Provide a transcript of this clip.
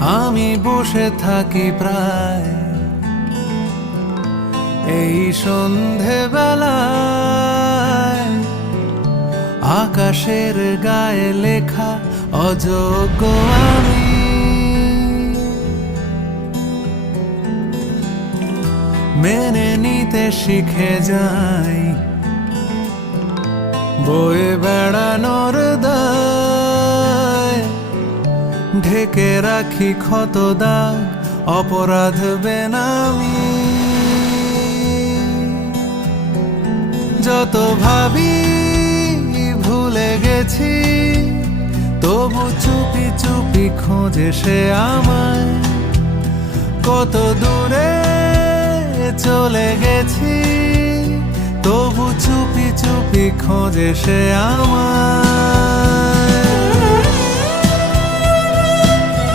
আমি বসে থাকি প্রায় এই সন্ধেবেলায়, আকাশের গায়ে লেখা অযোগ্য আমি। মেনে নিতে শিখে যাই বয়ে বেড়ানোর দায়, ঢেকে রাখি ক্ষত দাগ অপরাধ বেনামি। যত ভাবি ভুলে গেছি, তবু চুপি চুপি খোঁজে সে আমায়। কত দূরে চলে গেছি, তবু চুপি চুপি খোঁজে সে আমায়।